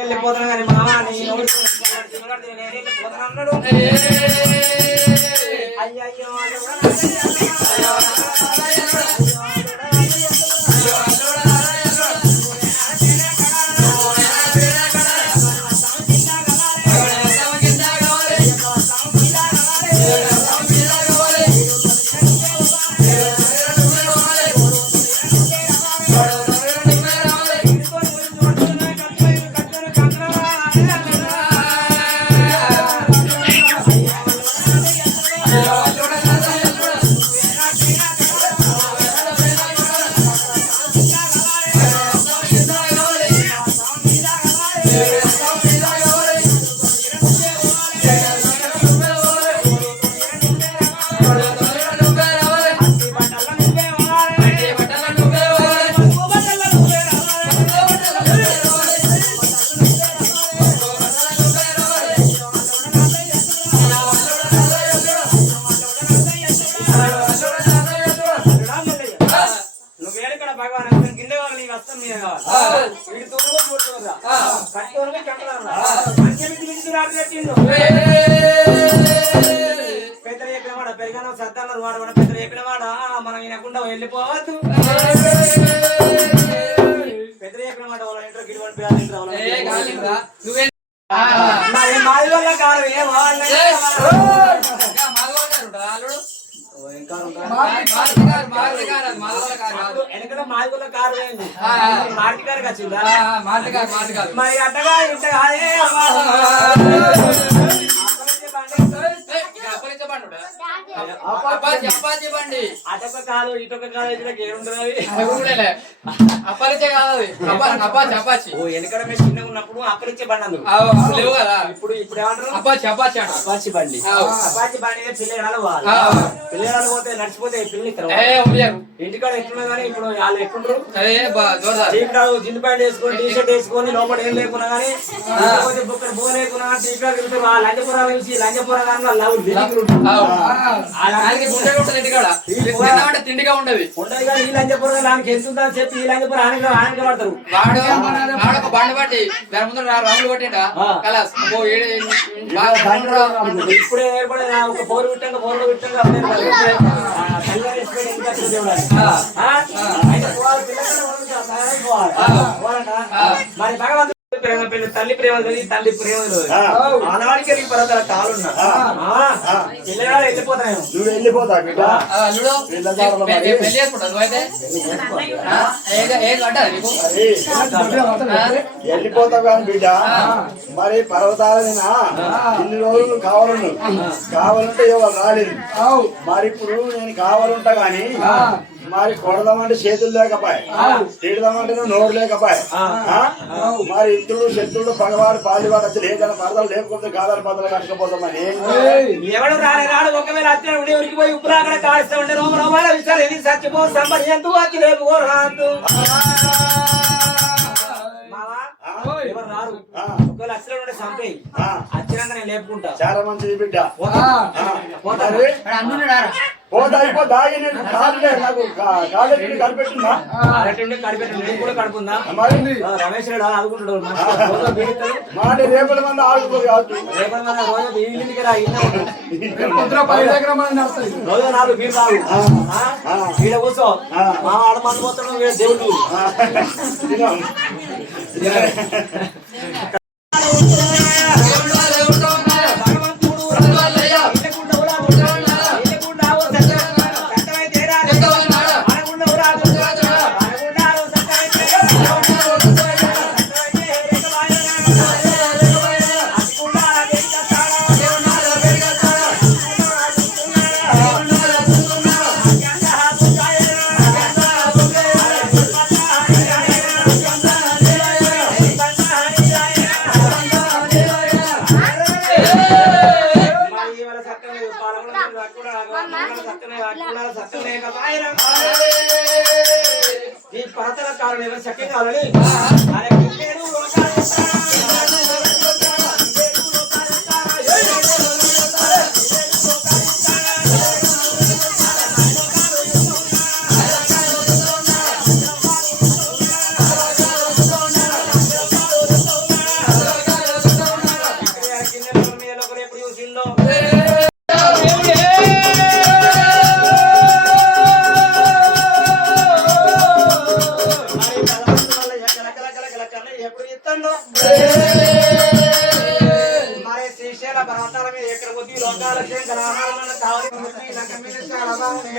వెళ్ళిపోతాను కానీ మామ వెళ్ళిపోతాను అయ్యయ్యో పెరిగాను సత్తాన్నారు వాడు కూడా పెద్ద ఎక్కడ వాడా మనం వినకుండా వెళ్ళిపోవద్దు పెద్ద ఎక్కడ మాట వాళ్ళ ఇంట్లో గిడి మాది వల్ల కాదు వెనకడ మాది వల్ల కారు పోయింది మార్టి గారికి వచ్చిందా మరి అట్టగా ఇంట కాదే అటొక కాలు ఇటొక కాలు వెనకడ మేము చిన్నగా ఉన్నప్పుడు అప్పలిచ్చే బండి లేవు కదా ఇప్పుడు ఏమంటారు అపాచి బండి అపాచి బండి పిల్లగాళ్ళు పిల్లగాళ్ళు పోతే నడిచిపోతే పిల్లలు ఇంటికాడ ఎట్లున్నా కానీ ఇప్పుడు వాళ్ళు ఎట్లుంటారు జిన్ ప్యాంట్ వేసుకొని టీ షర్ట్ వేసుకొని లోపల ఏం లేకున్నా కానీ బుక్కలు బో లేకున్నా టీ షర్ట్ లంచపురం నుంచి లంచపురం కానీ తిండిగా ఉండదు ఉండదు కానీ ఈ లంచపురం దానికి ఎంతుందని చెప్పి ఈ లంచపురం ఆనక పడతారు వాడు బండి పట్టి దాని ముందు రంగులు కొట్టిండా ఇప్పుడే ఏర్పడే ఒక పోరు విట్టంగా మరి భగవంతుడు తల్లి ప్రేమ తల్లి ప్రేమలు ఆనాడికి పర్వతాల కాలున్నా పిల్లగాడు వెళ్ళిపోతాను నువ్వు వెళ్ళిపోతావు వెళ్ళిపోతావు కానీ బిడ్డ మరి పర్వతాలైనా ఇన్ని రోజులు కావాలంటే ఎవరు రాలేదు మరి ఇప్పుడు నేను కావాలంటా గాని మరి కొడదామంటే చేతులు లేకపోయి తిడదామంటే నోరు లేకపోయి మరి ఇతరులు శత్రుడు పగవాడు పాలివాడు అసలు ఏదైనా పరదలు లేకపోతే గాదాలు పదలు కట్టకపోతామని ఎవడు రాడు ఒకవేళ అచ్చిన ఉరికి పోయి ఉప్పులు అక్కడ కాడుస్తూ ఉంటే రోమరామాల విషయాలు ఇది సత్యపో సంబర్యంతు వచ్చి రేపు ఎవరు రారు ఒకవేళ అచ్చిన ఉంటే సంపేయి అచ్చినాక నేను లేపుకుంటా చాలా మంచిది బిడ్డ రమేష్ ఆడుకుంటాడు రేపటి మంది ఆడుకోరు రోజు 4 బీరు తాగు ఈడ కూర్చో మా ఆడమంది పోతాడు దేవుడు ఈ పరతల కాలం ఎవరు చక్కే కావాలని వస్తుండో మరి శ్రీశైల పర్వతాల మీద ఎక్కడ పోతే లోకాల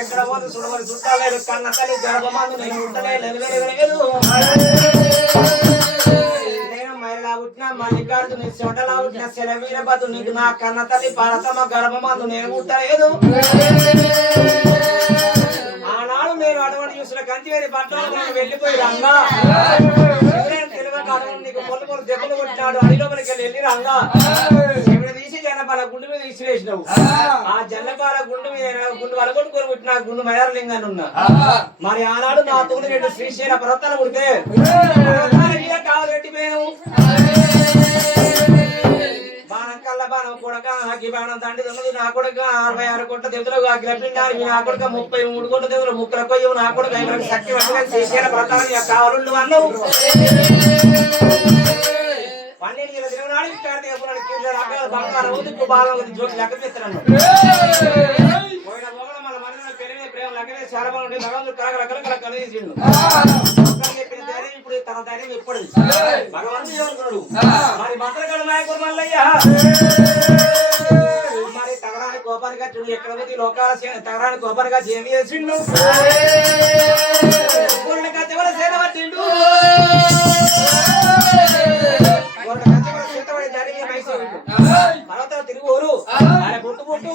ఎక్కడ పోతే సుడవరి చుట్టాలేదు కన్న తల్లి గర్భమందు నేను ఉండలేదు నేను మైలా పుట్టిన మల్లికార్జున చెమటలా పుట్టిన శరవీరబద్దు నీకు నా కన్న తల్లి భారతమ్మ గర్భమందు నేను ఉండలేదు ఆనాడు నేను అటువంటి చూసిన కంచి వేరే పట్టణంలో వెళ్ళిపోయి రంగా నీకు మొన్న మొన్న దెబ్బలు కొట్టినాడు అడి లోపలికి వెళ్ళి రంగా శివుడు తీసి జనపాల గుండు మీద విసిరేసినావు ఆ జనపాల గుండు మీద గుండు వలగొట్టుకొని పుట్టిన గుండు మయారలింగాన్ని ఉన్నా మరి ఆనాడు నా తోడు రెండు శ్రీశైల పర్వతాలు పుడితే కాలు పెట్టిపోయావు బాణం కళ్ళ బాణం కొడక అగ్గి బాణం తండ్రి ఉన్నది నా కొడుక 66 కోట్ల దేవుడు అగ్రపిండాలి నా కొడుక 33 కోట్ల దేవుడు ముక్కల కొయ్యవు నా కొడుక శక్తి పట్టుగా శ్రీశైల పర్వతాలు కావాలు అన్నావు 12 దిననాడు బంగారం బాగా జోటి లెక్క చేస్తాను పోయిన మొగల మన మనసులో పెరిగిన ప్రేమ లెక్కనే చాలా బాగుంటుంది భగవంతుడు కలగల కలిసిండు చెప్పిన ధైర్యం ఇప్పుడు తన ధైర్యం ఎప్పుడు భగవంతుడు ఏమనుకున్నాడు మరి మంత్రగల నాయకుడు మల్లయ్య మరి తగరాని కోపానిగా చూడు ఎక్కడ పోతే లోకాల తగరాని కోపానిగా ఏమి చేసిండు ఎవరు సేన పట్టిండు పర్వతాలు తిరుగురు ఆయన పుట్టు పుట్టు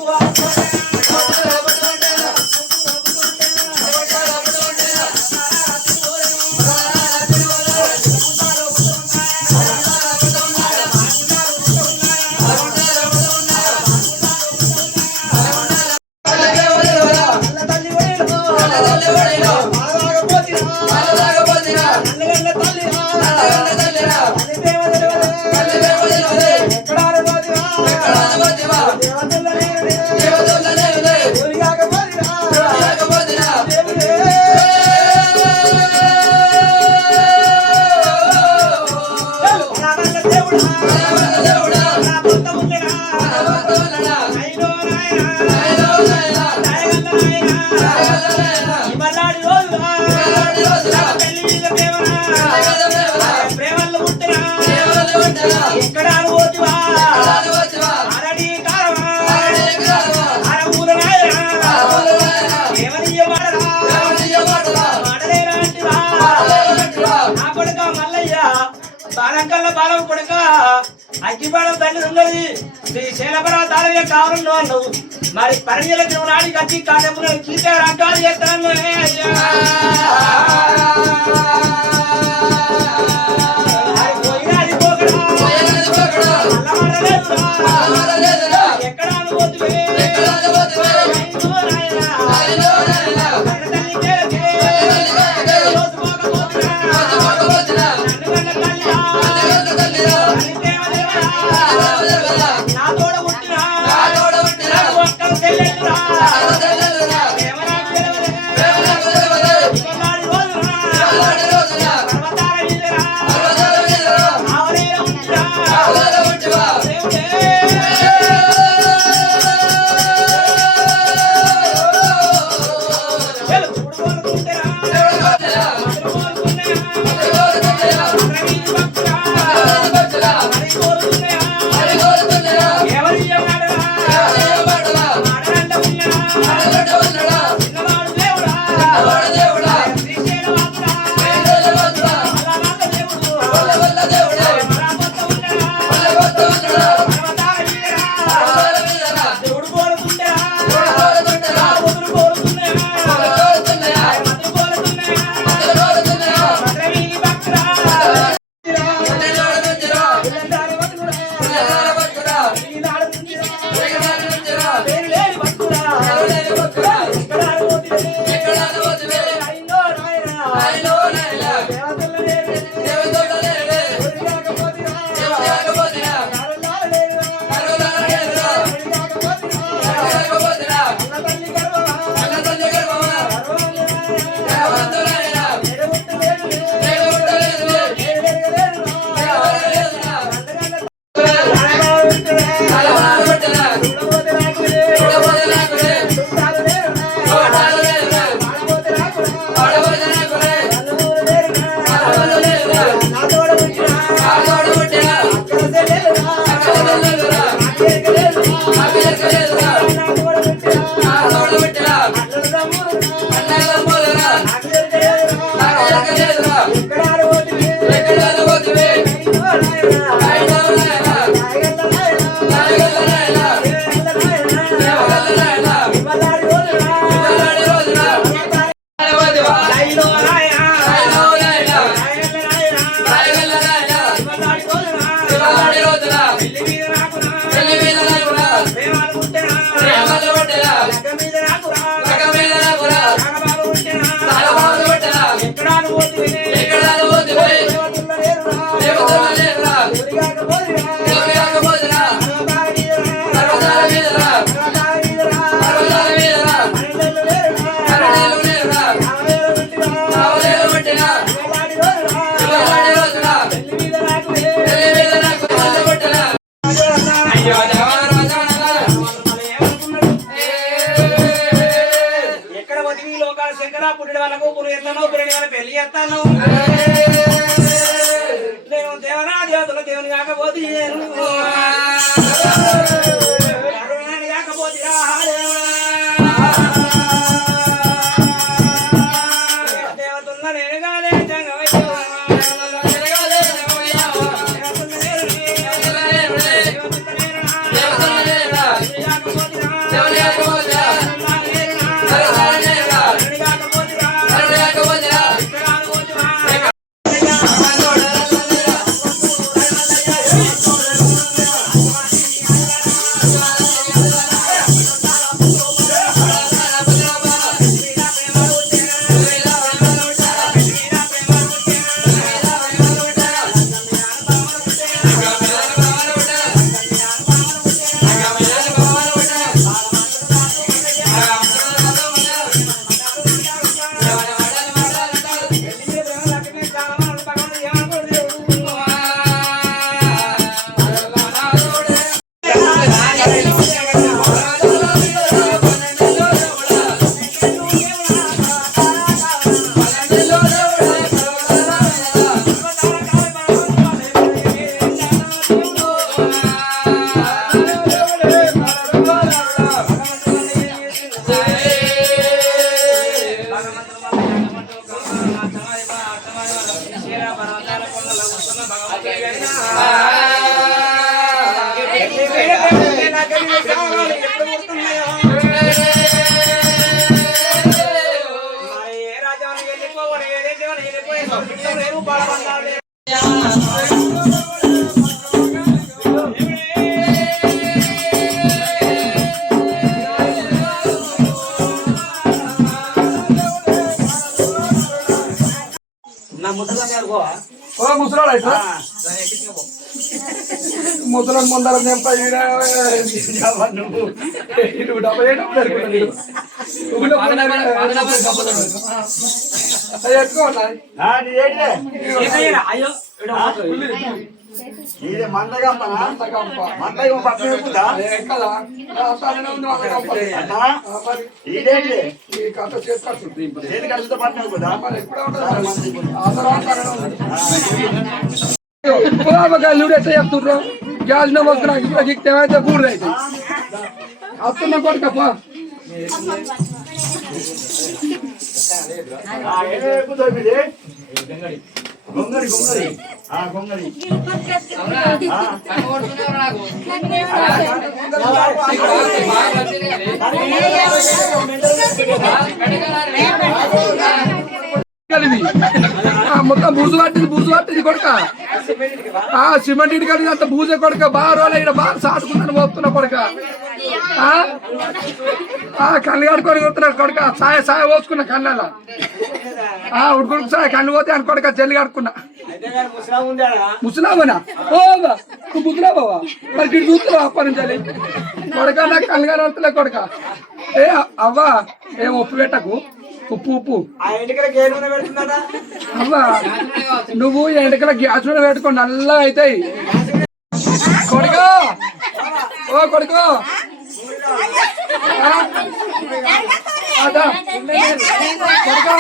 ఎక్కడ బాలంకల్ల బాలం కొడుక అగ్గిబాడం తల్లి ఉన్నది శ్రీశైల పర్వతాల కావాలను వాళ్ళు మరి పరిజల జీవనాడి కచ్చి కాటములు కీట రకాలు చేస్తాను అయ్యా ఎక్కడ నా తోడ పుట్టిన ఒక్క చెల్లెలురా పర్వతాల దేవుని కాకపోతే కాకపోతే దేవతున్న నేను కాదే నా ముసలి ముసలాడు ముసలం ముందర నెంప నువ్వు డబ్బు అయ్యో ఇది మందగంపనా మందగం పక్కన ఎక్కుదా ఇదేంటి ఏది కలిసితో పక్కన ఎక్కుదా చెప్తుర్రు గ్యాస్ ను వస్తున్నాయి గిక్తేమైతే కూడదు అయితే వస్తున్నా కొడుకప్ప గొంగడి గొంగడి గొంగడి మొత్తం బూజు పట్టింది కొడుక సిమెంట్ ఇటు కలిగి అంత బూజే కొడుక బాగా రోజులు ఇక్కడ బాగా సాటుకుందని పోతున్నా కొడుక కళ్ళు కడుకొని పోతున్నాడు కొడుక సాయ పోసుకున్నా కళ్ళ ఉడుకుడుకు సాయ కళ్ళు పోతే అని కొడుక జల్లి కడుకున్నా ముసలామనా ఓ నువ్వు ముసలాబావా మరి ఇటు చూస్తున్నావు అప్పటి నుంచి కొడుక నాకు కళ్ళు కనబడుతులే కొడుక ఏ అవ్వా ఏం ఉప్పు పెట్టకు ఉప్పు అవ్వా నువ్వు ఎండకల గ్యాస్ మీద పెట్టుకో నల్లగా అవుతాయి కొడుకో ఓ కొడుకో అదా కొడుకో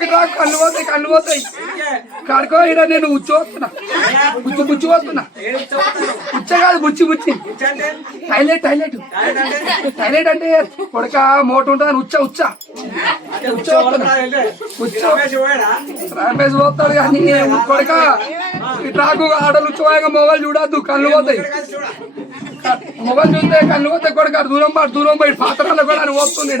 ఇట్లా కళ్ళు పోతాయి కడుకో ఇక్కడ నేను ఉచ్చి వస్తున్నా బుచ్చి వస్తున్నా ఉచ్చ కాదు బుచ్చి టైలెట్ అంటే కొడుక మోట ఉంటుంది ఉచ్చ రమేష్ పోతాడు కానీ కొడుక ఇట్లాకు ఆడలు ఉచ్చగా మొబైల్ చూడద్దు కళ్ళు పోతాయి మొబైల్ చూస్తే కళ్ళు పోతాయి కొడుక దూరం పోయి పాత్రలో కూడా అని పోతుంది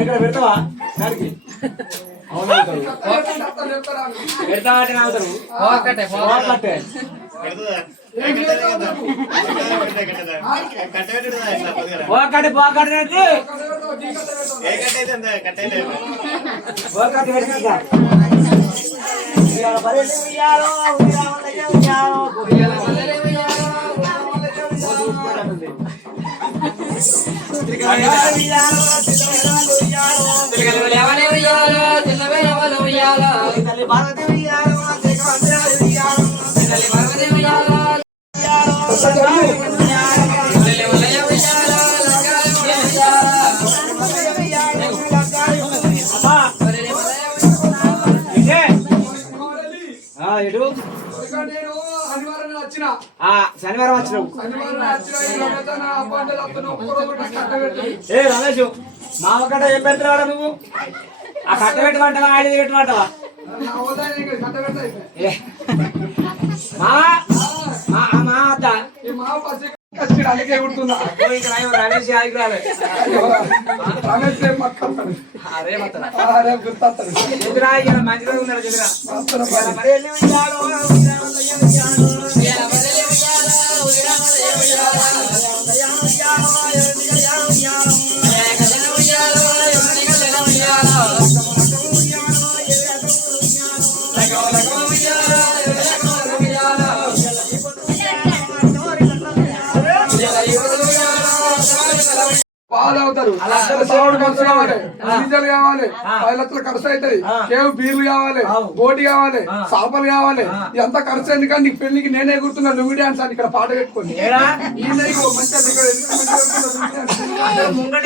ఇక్కడ పెడతావా పెడతావా పోకటి పోకటి పెట్టి పోకటి పెట్టి శనివారం వచ్చినావు ఏ రమేష్ మామ కట్ట ఏం పెడతావాడా నువ్వు ఆ కట్ట పెట్టమంటావా ఆడి పెట్టమంటావా మా అత్త అలాగే ఉంటుందా రమేష్ ఆగి రాలే రమేష్ అరే మత్తరా అరే గుర్తొస్తాడు ఎదురా మంచిగా ఉన్నాడు ఎదురా పాలు అవుతారు సౌండ్ ఖర్చు కావాలి డీజిల్ కావాలి 10 లక్షలు ఖర్చు అవుతుంది కేవ్ బీర్లు కావాలి బోటి కావాలి చేపలు కావాలి ఎంత ఖర్చు అయింది కానీ నీకు పెళ్లికి నేనే గుర్తున్నా నువ్వు డాన్స్ అని ఇక్కడ పాట పెట్టుకొని మంచిగా